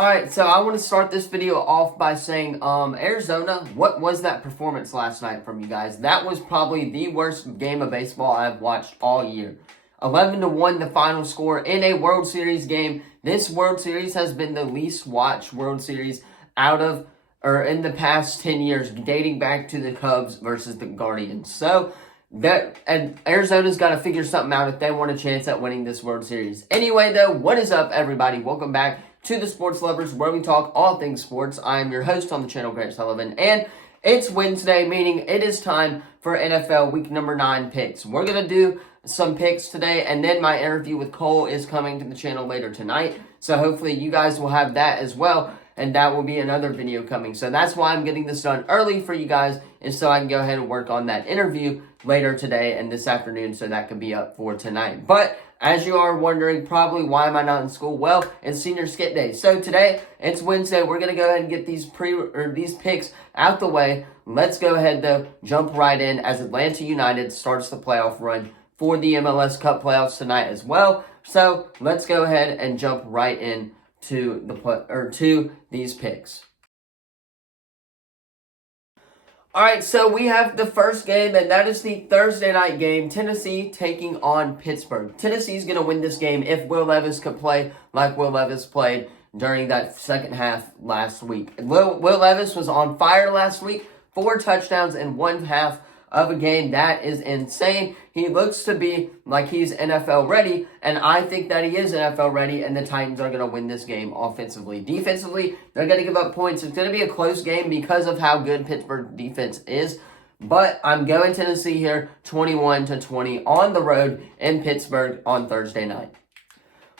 Alright, so I want to start this video off by saying, Arizona, what was that performance last night from you guys? That was probably the worst game of baseball I've watched all year. 11-1 the final score in a World Series game. This World Series has been the least watched World Series in the past 10 years, dating back to the Cubs versus the Guardians. So, Arizona's got to figure something out if they want a chance at winning this World Series. Anyway, though, what is up, everybody? Welcome back to the Sports Lovers, where we talk all things sports. I am your host on the channel, Grant Sullivan, and it's Wednesday, meaning it is time for NFL Week number 9 picks. We're going to do some picks today, and then my interview with Cole is coming to the channel later tonight, so hopefully you guys will have that as well, and that will be another video coming. So that's why I'm getting this done early for you guys, is so I can go ahead and work on that interview later today and this afternoon, so that could be up for tonight. But as you are wondering, probably, why am I not in school? Well, it's senior skit day. So today, it's Wednesday. We're going to go ahead and get these picks out the way. Let's go ahead, though, jump right in as Atlanta United starts the playoff run for the MLS Cup playoffs tonight as well. So let's go ahead and jump right in to these picks. Alright, so we have the first game, and that is the Thursday night game, Tennessee taking on Pittsburgh. Tennessee's going to win this game if Will Levis could play like Will Levis played during that second half last week. Will Levis was on fire last week, 4 touchdowns in one half of a game. That is insane. He looks to be like he's NFL ready, and I think that he is NFL ready, and the Titans are going to win this game offensively. Defensively, they're going to give up points. It's going to be a close game because of how good Pittsburgh defense is, but I'm going Tennessee here, 21-20 on the road in Pittsburgh on Thursday night.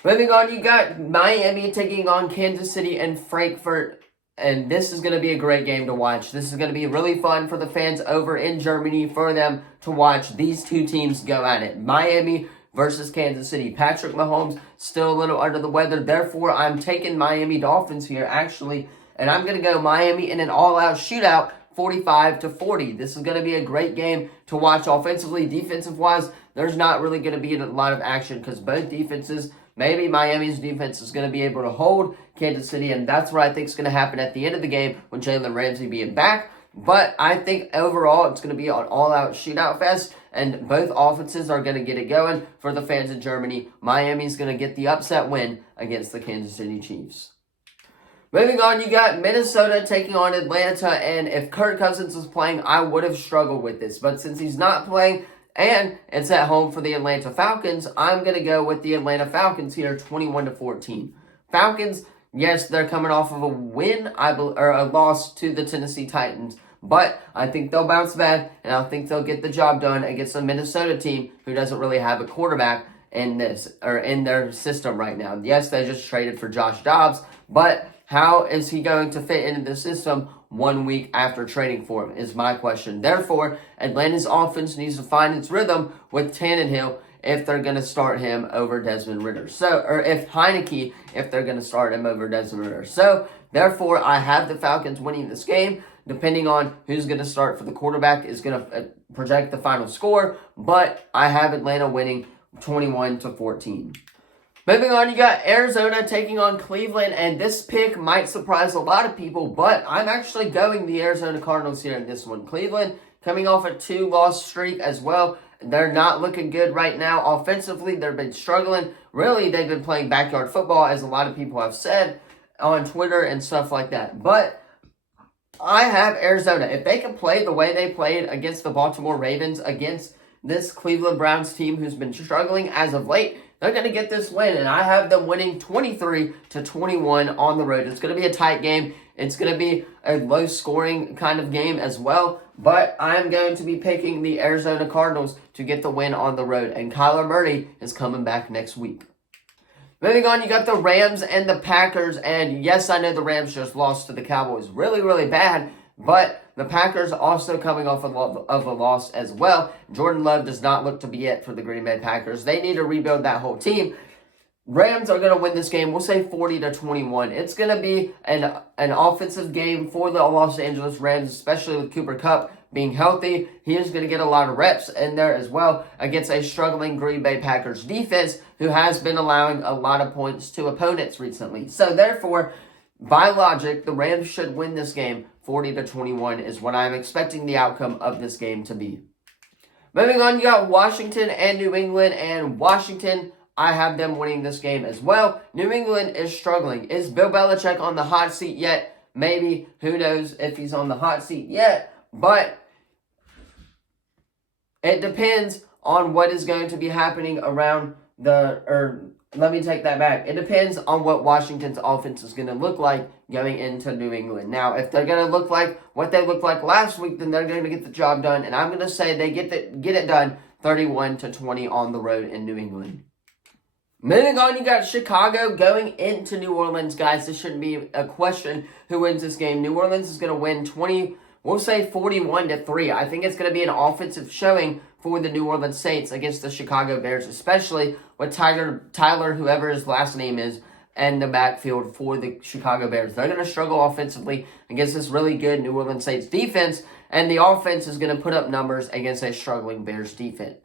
Moving on, you got Miami taking on Kansas City and Frankfurt. And this is going to be a great game to watch. This is going to be really fun for the fans over in Germany, for them to watch these two teams go at it. Miami versus Kansas City. Patrick Mahomes still a little under the weather. Therefore, I'm taking Miami Dolphins here, actually. And I'm going to go Miami in an all-out shootout, 45-40. This is going to be a great game to watch offensively. Defensive-wise, there's not really going to be a lot of action because both defenses, maybe Miami's defense is going to be able to hold Kansas City, and that's what I think is going to happen at the end of the game with Jalen Ramsey being back. But I think overall it's going to be an all-out shootout fest, and both offenses are going to get it going for the fans in Germany. Miami's going to get the upset win against the Kansas City Chiefs. Moving on, you got Minnesota taking on Atlanta, and if Kirk Cousins was playing, I would have struggled with this. But since he's not playing, and it's at home for the Atlanta Falcons, I'm going to go with the Atlanta Falcons here, 21-14. Falcons, yes, they're coming off of a win, or a loss to the Tennessee Titans, but I think they'll bounce back, and I think they'll get the job done against a Minnesota team who doesn't really have a quarterback in their system right now. Yes, they just traded for Josh Dobbs, but how is he going to fit into the system 1 week after trading for him is my question. Therefore, Atlanta's offense needs to find its rhythm with Tannehill if they're going to start him over Desmond Ridder. Or if Heineke, if they're going to start him over Desmond Ridder. So, therefore, I have the Falcons winning this game. Depending on who's going to start for the quarterback is going to project the final score, but I have Atlanta winning 21-14. Moving on, you got Arizona taking on Cleveland, and this pick might surprise a lot of people, but I'm actually going the Arizona Cardinals here in this one. Cleveland coming off a 2-loss streak as well. They're not looking good right now. Offensively, they've been struggling. Really, they've been playing backyard football, as a lot of people have said on Twitter and stuff like that. But I have Arizona. If they can play the way they played against the Baltimore Ravens, against this Cleveland Browns team who's been struggling as of late, they're going to get this win, and I have them winning 23-21 on the road. It's going to be a tight game. It's going to be a low-scoring kind of game as well, but I'm going to be picking the Arizona Cardinals to get the win on the road, and Kyler Murray is coming back next week. Moving on, you got the Rams and the Packers, and yes, I know the Rams just lost to the Cowboys really, really bad, but the Packers also coming off of a loss as well. Jordan Love does not look to be it for the Green Bay Packers. They need to rebuild that whole team. Rams are going to win this game. We'll say 40-21. It's going to be an offensive game for the Los Angeles Rams, especially with Cooper Kupp being healthy. He is going to get a lot of reps in there as well against a struggling Green Bay Packers defense who has been allowing a lot of points to opponents recently. So, therefore, by logic, the Rams should win this game 40-21 is what I'm expecting the outcome of this game to be. Moving on, you got Washington and New England, and Washington, I have them winning this game as well. New England is struggling. Is Bill Belichick on the hot seat yet? Maybe. Who knows if he's on the hot seat yet? But it depends on what is going to be happening around let me take that back. It depends on what Washington's offense is going to look like going into New England. Now, if they're going to look like what they looked like last week, then they're going to get the job done. And I'm going to say they get it done 31-20 on the road in New England. Moving on, you got Chicago going into New Orleans, guys. This shouldn't be a question who wins this game. New Orleans is going to win 41-3. I think it's going to be an offensive showing for the New Orleans Saints against the Chicago Bears, especially with Tyler, whoever his last name is, and the backfield for the Chicago Bears. They're going to struggle offensively against this really good New Orleans Saints defense, and the offense is going to put up numbers against a struggling Bears defense.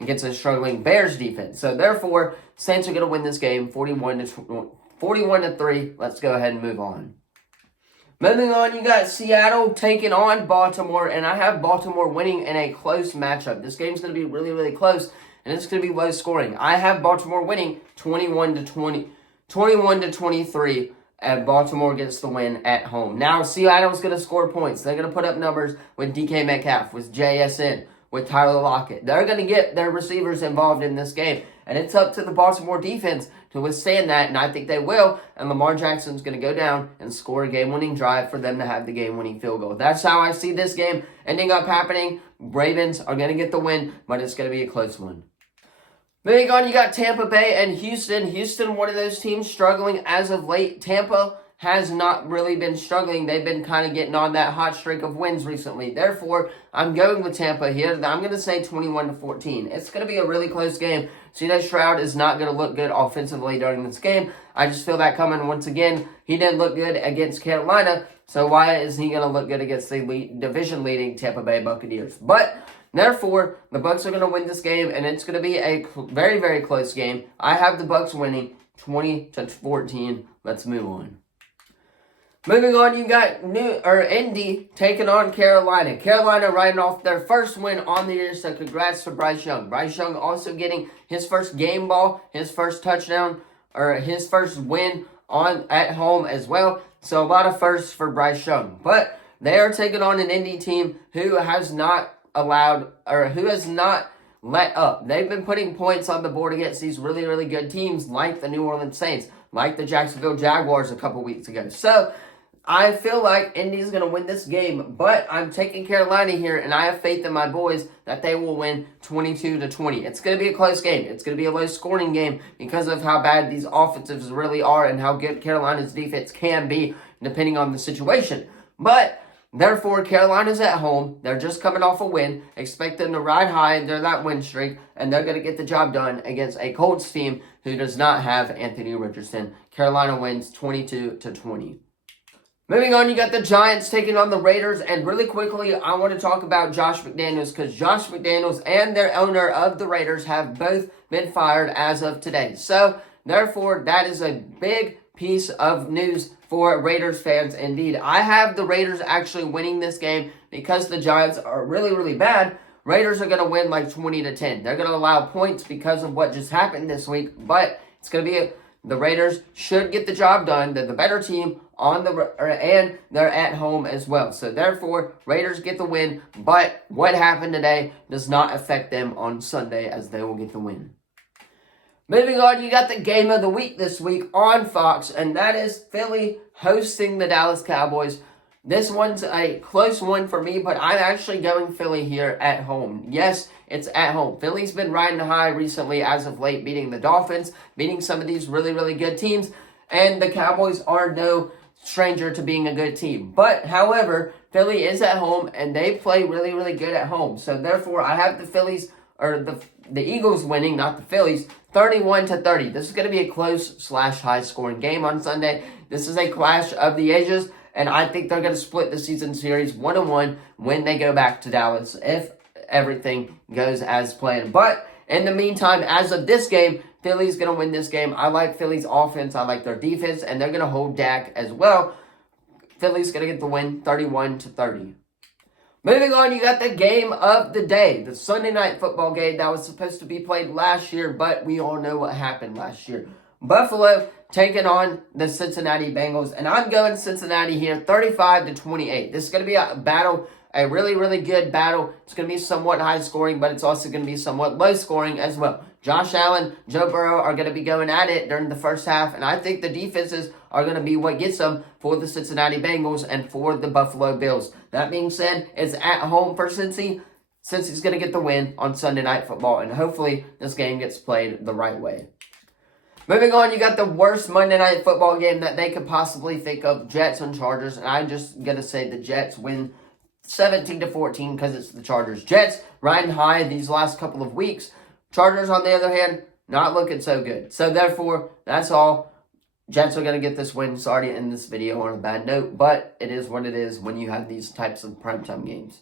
Against a struggling Bears defense. So therefore, Saints are going to win this game 41-3. Let's go ahead and move on. Moving on, you got Seattle taking on Baltimore, and I have Baltimore winning in a close matchup. This game's going to be really, really close, and it's going to be low scoring. I have Baltimore winning 21-23, and Baltimore gets the win at home. Now, Seattle's going to score points. They're going to put up numbers with DK Metcalf, with JSN, with Tyler Lockett. They're going to get their receivers involved in this game, and it's up to the Baltimore defense to withstand that, and I think they will, and Lamar Jackson's going to go down and score a game-winning drive for them to have the game-winning field goal. That's how I see this game ending up happening. Ravens are going to get the win, but it's going to be a close one. Moving on, you got Tampa Bay and Houston. Houston, one of those teams struggling as of late. Tampa has not really been struggling. They've been kind of getting on that hot streak of wins recently. Therefore, I'm going with Tampa here. I'm going to say 21-14. It's going to be a really close game. C.J. Stroud is not going to look good offensively during this game. I just feel that coming once again. He didn't look good against Carolina, so why is he going to look good against the division-leading Tampa Bay Buccaneers? But therefore, the Bucs are going to win this game, and it's going to be a very, very close game. I have the Bucs winning 20-14. Let's move on. Moving on, you got Indy taking on Carolina. Carolina riding off their first win on the year, so congrats to Bryce Young. Bryce Young also getting his first game ball, his first touchdown, or his first win at home as well. So a lot of firsts for Bryce Young. But they are taking on an Indy team who has not let up. They've been putting points on the board against these really, really good teams like the New Orleans Saints, like the Jacksonville Jaguars a couple weeks ago. So I feel like Indy's going to win this game, but I'm taking Carolina here, and I have faith in my boys that they will win 22-20. It's going to be a close game. It's going to be a low-scoring game because of how bad these offensives really are and how good Carolina's defense can be depending on the situation. But therefore, Carolina's at home. They're just coming off a win. Expect them to ride high. They're that win streak, and they're going to get the job done against a Colts team who does not have Anthony Richardson. Carolina wins 22-20. Moving on, you got the Giants taking on the Raiders, and really quickly, I want to talk about Josh McDaniels because Josh McDaniels and their owner of the Raiders have both been fired as of today. So, therefore, that is a big piece of news for Raiders fans indeed. I have the Raiders actually winning this game because the Giants are really, really bad. Raiders are going to win like 20-10. They're going to allow points because of what just happened this week, but it's going to be the Raiders should get the job done. They're the better team and they're at home as well. So therefore, Raiders get the win, but what happened today does not affect them on Sunday as they will get the win. Moving on, you got the game of the week this week on Fox, and that is Philly hosting the Dallas Cowboys. This one's a close one for me, but I'm actually going Philly here at home. Yes, it's at home. Philly's been riding high recently as of late, beating the Dolphins, beating some of these really, really good teams, and the Cowboys are no stranger to being a good team. But, however, Philly is at home, and they play really, really good at home. So, therefore, I have the Eagles winning, not the Phillies, 31-30. This is going to be a close / high-scoring game on Sunday. This is a clash of the ages, and I think they're going to split the season series 1-1 when they go back to Dallas if everything goes as planned. But In the meantime, as of this game, Philly's going to win this game. I like Philly's offense. I like their defense, and they're going to hold Dak as well. Philly's going to get the win 31-30. Moving on, you got the game of the day, the Sunday night football game that was supposed to be played last year, but we all know what happened last year. Buffalo taking on the Cincinnati Bengals, and I'm going Cincinnati here 35-28. This is going to be a battle, a really, really good battle. It's going to be somewhat high scoring, but it's also going to be somewhat low scoring as well. Josh Allen, Joe Burrow are going to be going at it during the first half, and I think the defenses are going to be what gets them for the Cincinnati Bengals and for the Buffalo Bills. That being said, it's at home for Cincy. Cincy's going to get the win on Sunday Night Football, and hopefully this game gets played the right way. Moving on, you got the worst Monday Night Football game that they could possibly think of, Jets and Chargers, and I'm just going to say the Jets win 17-14 because it's the Chargers. Jets riding high these last couple of weeks. Chargers, on the other hand, not looking so good. So, therefore, that's all. Jets are going to get this win. Sorry to end this video on a bad note, but it is what it is when you have these types of primetime games.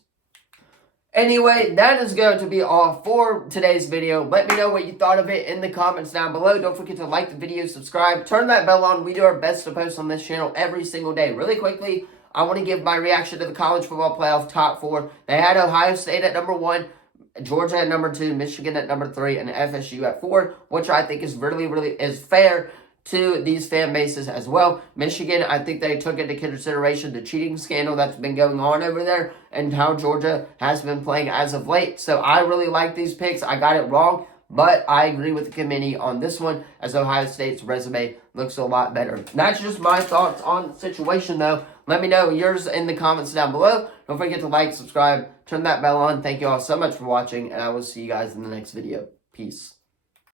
Anyway, that is going to be all for today's video. Let me know what you thought of it in the comments down below. Don't forget to like the video, subscribe, turn that bell on. We do our best to post on this channel every single day. Really quickly, I want to give my reaction to the college football playoff top 4. They had Ohio State at number 1. Georgia at number 2, Michigan at number 3, and FSU at 4, which I think is really, really is fair to these fan bases as well. Michigan, I think they took into consideration the cheating scandal that's been going on over there and how Georgia has been playing as of late. So I really like these picks. I got it wrong, but I agree with the committee on this one as Ohio State's resume looks a lot better. That's just my thoughts on the situation, though. Let me know yours in the comments down below. Don't forget to like, subscribe, turn that bell on. Thank you all so much for watching, and I will see you guys in the next video. Peace.